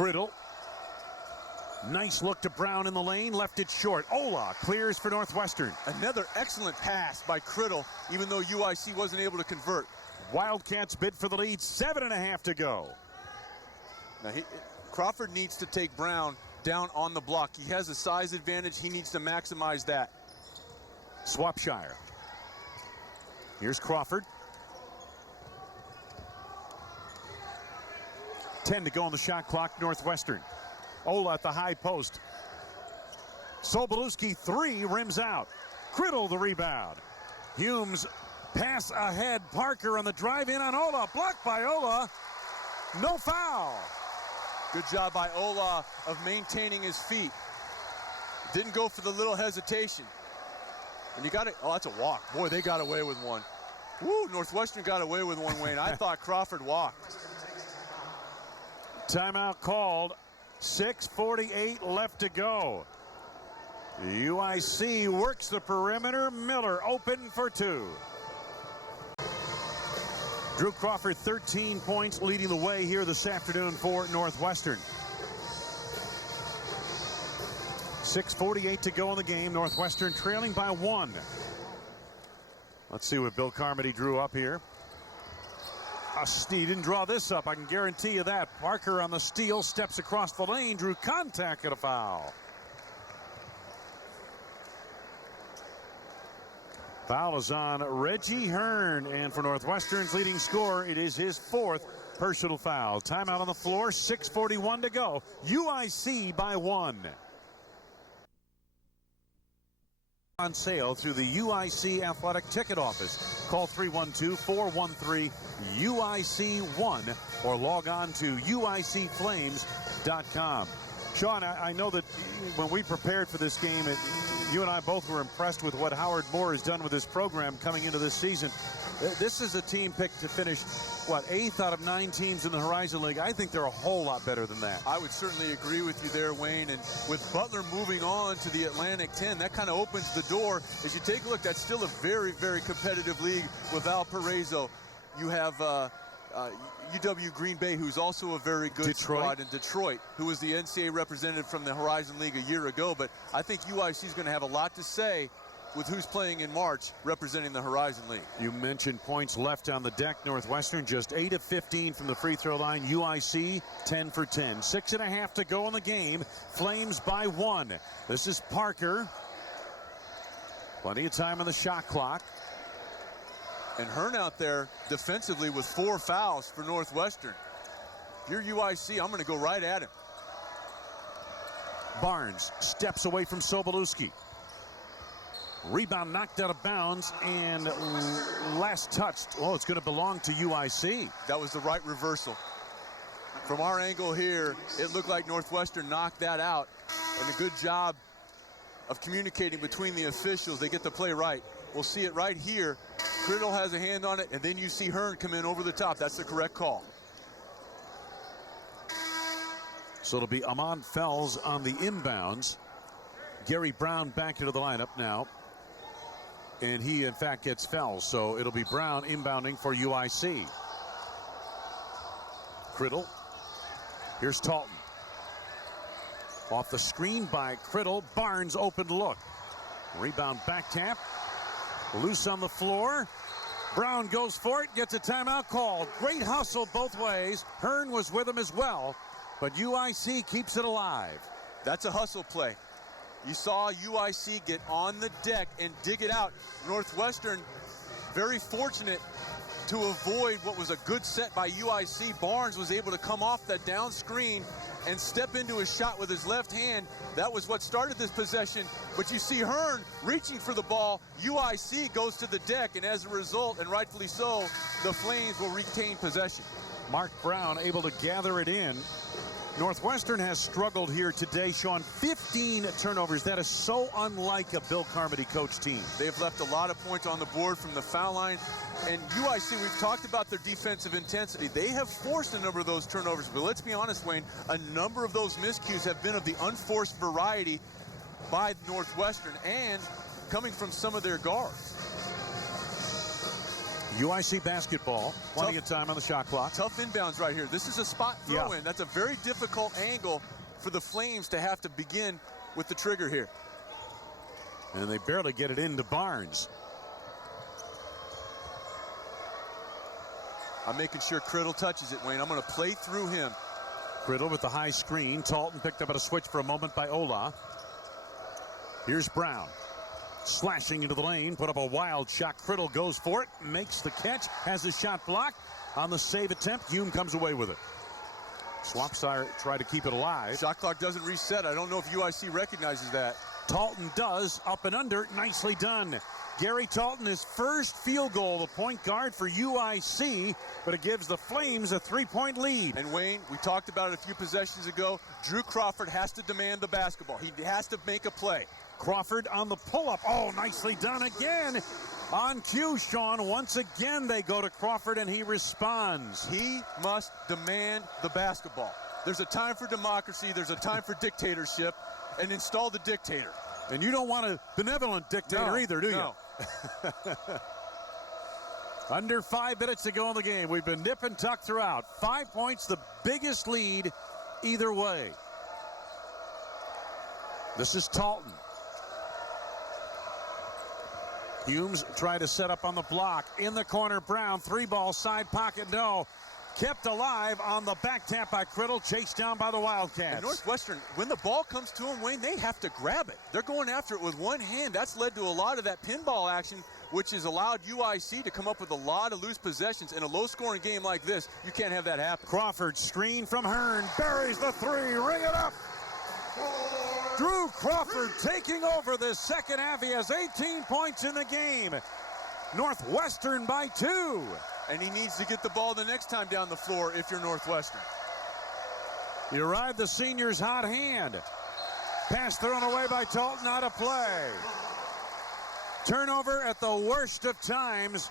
Crittle. Nice look to Brown in the lane, left it short. Ola clears for Northwestern. Another excellent pass by Crittle, even though UIC wasn't able to convert. Wildcats bid for the lead, 7.5 to go. Now Crawford needs to take Brown down on the block. He has a size advantage. He needs to maximize that. Swapshire. Here's Crawford. 10 to go on the shot clock, Northwestern. Ola at the high post. Sobolewski, 3, rims out. Crittle the rebound. Humes pass ahead. Parker on the drive in on Ola. Blocked by Ola. No foul. Good job by Ola of maintaining his feet. Didn't go for the little hesitation. And you got it. Oh, that's a walk. Boy, they got away with one. Woo, Northwestern got away with one, Wayne. I thought Crawford walked. Timeout called. 6:48 left to go. UIC works the perimeter. Miller open for 2. Drew Crawford, 13 points, leading the way here this afternoon for Northwestern. 6:48 to go in the game. Northwestern trailing by 1. Let's see what Bill Carmody drew up here. He didn't draw this up, I can guarantee you that. Parker on the steal, steps across the lane, drew contact and a foul. Foul is on Reggie Hearn, and for Northwestern's leading scorer, it is his 4th personal foul. Timeout on the floor, 6:41 to go. UIC by 1. On sale through the UIC Athletic Ticket Office. Call 312-413-UIC1 or log on to UICFlames.com. Sean, I know that when we prepared for this game, you and I both were impressed with what Howard Moore has done with this program coming into this season. This is a team picked to finish, 8th out of 9 teams in the Horizon League. I think they're a whole lot better than that. I would certainly agree with you there, Wayne. And with Butler moving on to the Atlantic 10, that kind of opens the door. As you take a look, that's still a very, very competitive league with Valparaiso. You have UW Green Bay, who's also a very good squad, in Detroit, who was the NCAA representative from the Horizon League a year ago. But I think UIC is going to have a lot to say with who's playing in March representing the Horizon League. You mentioned points left on the deck. Northwestern just 8 of 15 from the free throw line. UIC 10 for 10. 6.5 to go in the game. Flames by 1. This is Parker. Plenty of time on the shot clock. And Hearn out there defensively with 4 fouls for Northwestern. If you're UIC, I'm going to go right at him. Barnes steps away from Sobolewski. Rebound knocked out of bounds, and last touched. Oh, it's going to belong to UIC. That was the right reversal. From our angle here, it looked like Northwestern knocked that out. And a good job of communicating between the officials. They get the play right. We'll see it right here. Crittle has a hand on it, and then you see Hearn come in over the top. That's the correct call. So it'll be Amon Fells on the inbounds. Gary Brown back into the lineup now. And he, in fact, gets Fells. So it'll be Brown inbounding for UIC. Crittle. Here's Talton. Off the screen by Crittle. Barnes open look. Rebound back tap. Loose on the floor. Brown goes for it. Gets a timeout called. Great hustle both ways. Hearn was with him as well. But UIC keeps it alive. That's a hustle play. You saw UIC get on the deck and dig it out. Northwestern very fortunate to avoid what was a good set by UIC. Barnes was able to come off that down screen and step into his shot with his left hand. That was what started this possession. But you see Hearn reaching for the ball. UIC goes to the deck, and as a result, and rightfully so, the Flames will retain possession. Mark Brown able to gather it in. Northwestern has struggled here today, Sean. 15 turnovers. That is so unlike a Bill Carmody coach team. They've left a lot of points on the board from the foul line. And UIC, we've talked about their defensive intensity. They have forced a number of those turnovers. But let's be honest, Wayne, a number of those miscues have been of the unforced variety by Northwestern and coming from some of their guards. UIC basketball. Plenty of time on the shot clock. Tough inbounds right here. This is a spot throw-in. That's a very difficult angle for the Flames to have to begin with the trigger here. And they barely get it into Barnes. I'm making sure Crittle touches it, Wayne. I'm going to play through him. Crittle with the high screen. Talton picked up at a switch for a moment by Ola. Here's Brown. Slashing into the lane, put up a wild shot. Crittle goes for it, makes the catch, has his shot blocked. On the save attempt, Hume comes away with it. Swapsire try to keep it alive. Shot clock doesn't reset. I don't know if UIC recognizes that. Talton does, up and under, nicely done. Gary Talton, his first field goal, the point guard for UIC, but it gives the Flames a 3-point lead. And Wayne, we talked about it a few possessions ago. Drew Crawford has to demand the basketball. He has to make a play. Crawford on the pull-up. Oh, nicely done again. On cue, Sean. Once again, they go to Crawford, and he responds. He must demand the basketball. There's a time for democracy. There's a time for dictatorship. And install the dictator. And you don't want a benevolent dictator either, do you? No. Under 5 minutes to go in the game. We've been nip and tuck throughout. 5 points, the biggest lead either way. This is Talton. Humes tried to set up on the block. In the corner, Brown. 3-ball side pocket, no. Kept alive on the back tap by Crittle, chased down by the Wildcats. And Northwestern, when the ball comes to them, Wayne, they have to grab it. They're going after it with one hand. That's led to a lot of that pinball action, which has allowed UIC to come up with a lot of loose possessions. In a low-scoring game like this, you can't have that happen. Crawford, screen from Hearn, buries the 3, ring it up. Drew Crawford taking over this second half. He has 18 points in the game. Northwestern by 2. And he needs to get the ball the next time down the floor if you're Northwestern. You ride the senior's hot hand. Pass thrown away by Talton, out of play. Turnover at the worst of times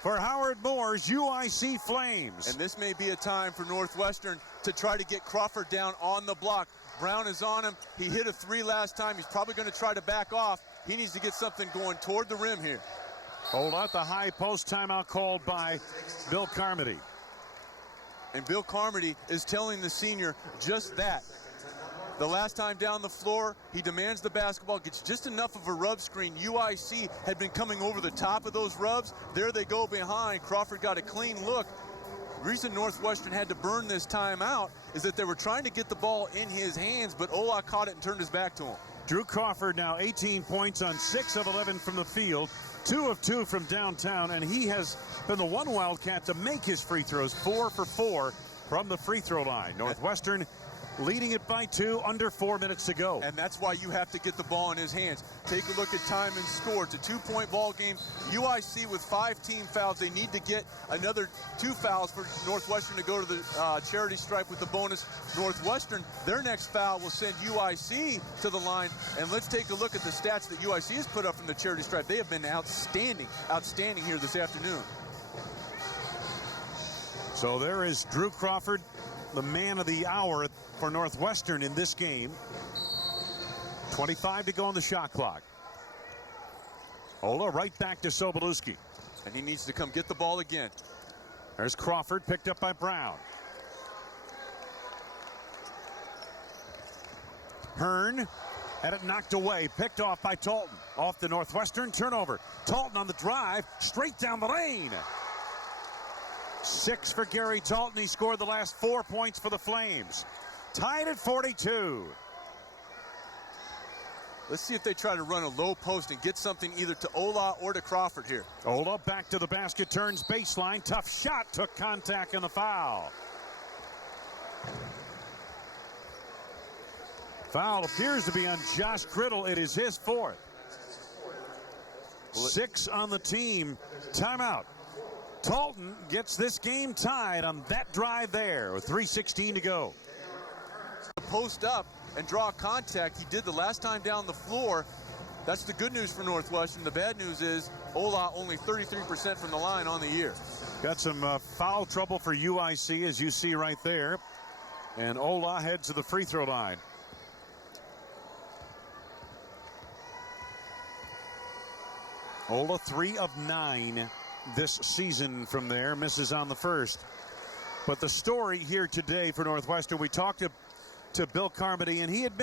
for Howard Moore's UIC Flames. And this may be a time for Northwestern to try to get Crawford down on the block. Brown is on him. He hit a 3 last time. He's probably going to try to back off. He needs to get something going toward the rim here. Hold out the high post, timeout called by Bill Carmody. And Bill Carmody is telling the senior just that. The last time down the floor, he demands the basketball, gets just enough of a rub screen. UIC had been coming over the top of those rubs. There they go behind. Crawford got a clean look. The reason Northwestern had to burn this timeout is that they were trying to get the ball in his hands, but Ola caught it and turned his back to him. Drew Crawford now 18 points on 6 of 11 from the field, 2 of 2 from downtown, and he has been the one Wildcat to make his free throws, 4 for 4 from the free throw line. Northwestern leading it by 2, under 4 minutes to go. And that's why you have to get the ball in his hands. Take a look at time and score. It's a 2-point ball game. UIC with 5 team fouls. They need to get another 2 fouls for Northwestern to go to the charity stripe with the bonus. Northwestern, their next foul will send UIC to the line. And let's take a look at the stats that UIC has put up from the charity stripe. They have been outstanding here this afternoon. So there is Drew Crawford, the man of the hour for Northwestern in this game. 25 to go on the shot clock. Ola right back to Sobolewski. And he needs to come get the ball again. There's Crawford, picked up by Brown. Hearn had it knocked away, picked off by Talton. Off the Northwestern turnover. Talton on the drive, straight down the lane. 6 for Gary Talton. He scored the last 4 points for the Flames. Tied at 42. Let's see if they try to run a low post and get something either to Ola or to Crawford here. Ola back to the basket, turns baseline. Tough shot, took contact in the foul. Foul appears to be on Josh Crittle. It is his 4th. 6 on the team. Timeout. Talton gets this game tied on that drive there with 3:16 to go. Post up and draw contact. He did the last time down the floor. That's the good news for Northwestern. The bad news is Ola only 33% from the line on the year. Got some foul trouble for UIC, as you see right there. And Ola heads to the free throw line. Ola 3 of 9 this season from there. Misses on the first. But the story here today for Northwestern, we talked to Bill Carmody, and he admitted